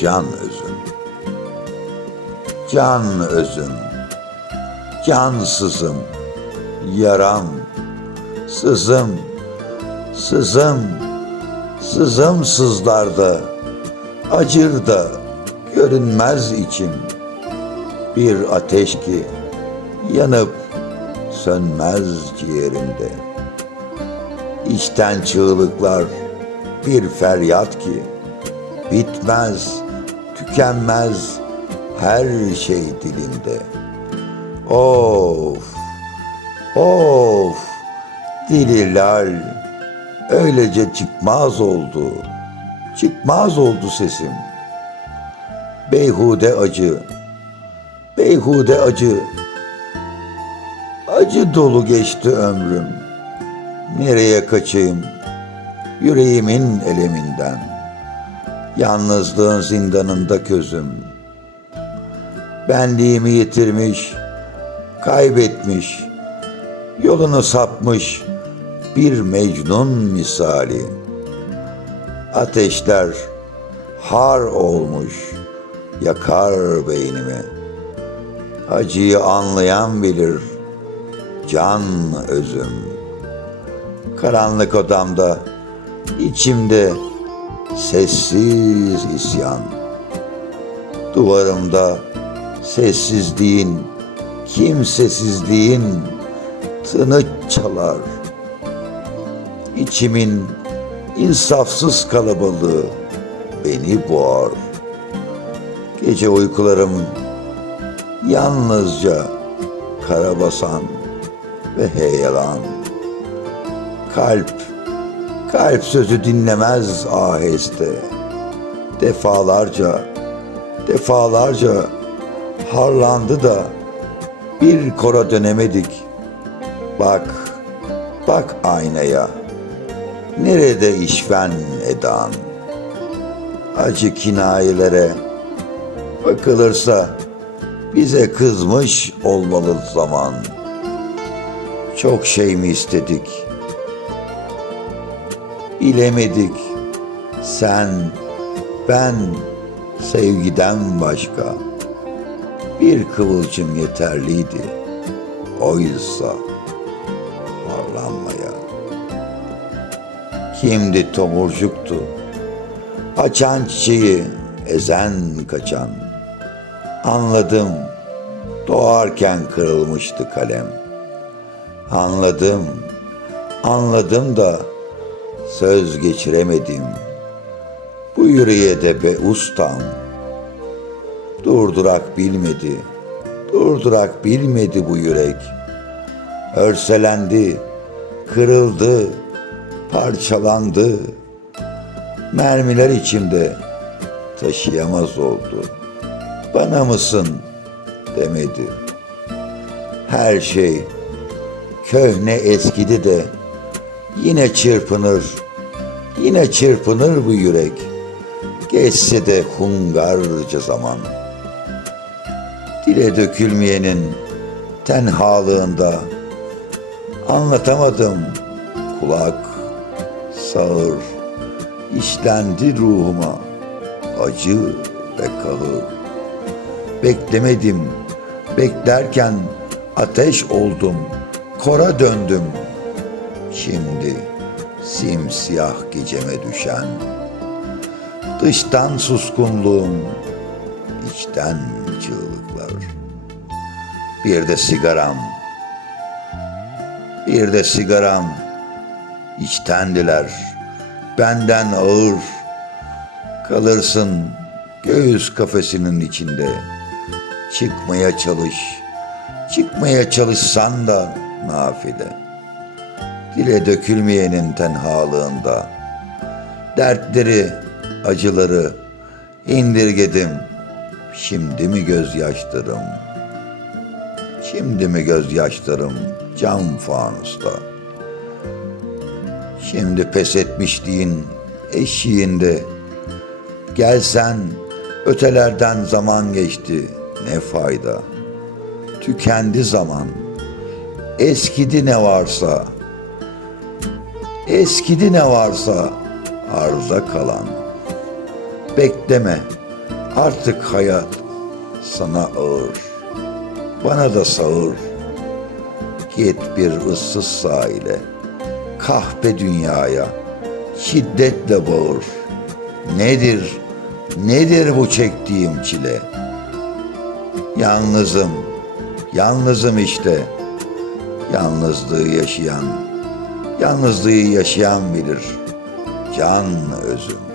can özüm. Can özüm, cansızım, yaram, sızım, sızım, sızım sızlarda, acır da görünmez içim. Bir ateş ki yanıp sönmez ciğerimde. İçten çığlıklar bir feryat ki bitmez, tükenmez her şey dilimde. Of, of, dili lal, öylece çıkmaz oldu, çıkmaz oldu sesim. Beyhude acı, beyhude acı, acı dolu geçti ömrüm. Nereye kaçayım? Yüreğimin eleminden. Yalnızlığın zindanında közüm. Benliğimi yitirmiş, kaybetmiş, yolunu sapmış bir mecnun misali. Ateşler har olmuş, yakar beynimi. Acıyı anlayan bilir, can özüm. Karanlık odamda, içimde sessiz isyan. Duvarımda sessizliğin, kimsesizliğin tını çalar. İçimin insafsız kalabalığı beni boğar. Gece uykularım yalnızca karabasan ve heyelan. Kalp, kalp sözü dinlemez aheste. Defalarca, defalarca harlandı da bir kora dönemedik. Bak, bak aynaya. Nerede işven edan? Acı kinayelere bakılırsa bize kızmış olmalı zaman. Çok şey mi istedik? Bilemedik. Sen, ben, sevgiden başka. Bir kıvılcım yeterliydi. Oysa harlanmaya. Kimdi tomurcuktu? Açan çiçeği ezen kaçan. Anladım, doğarken kırılmıştı kalem. Anladım, anladım da söz geçiremedim. Bu yüreğe de be ustam. Durdurak bilmedi, durdurak bilmedi bu yürek. Örselendi, kırıldı, parçalandı. Mermiler içimde taşıyamaz oldu. Bana mısın demedi. Her şey köhne eskidi de yine çırpınır, yine çırpınır bu yürek. Geçse de hungarca zaman. Dile dökülmeyenin tenhalığında anlatamadım kulak, sağır, işlendi ruhuma acı ve kahır. Beklemedim, beklerken ateş oldum, kora döndüm. Şimdi simsiyah geceme düşen, dıştan suskunluğum, içten çığlıklar. Bir de sigaram, bir de sigaram, içtendiler, benden ağır, kalırsın göğüs kafesinin içinde. Çıkmaya çalış, çıkmaya çalışsan da nafile. Dile dökülmeyenin tenhalığında. Dertleri, acıları indirgedim. Şimdi mi gözyaşlarım? Şimdi mi gözyaşlarım cam fanusta? Şimdi pes etmişliğin eşiğinde Gelsen ötelerden zaman geçti ne fayda. Tükendi zaman. Eskidi ne varsa. Eskidi ne varsa arıza kalan. Bekleme, Artık hayat sana ağır. Bana da sağır. Git bir ıssız sahile. Kahpe dünyaya. Şiddetle bağır. Nedir, nedir bu çektiğim çile? Yalnızım, yalnızım işte. Yalnızlığı yaşayan, yalnızlığı yaşayan bilir. Can özüm.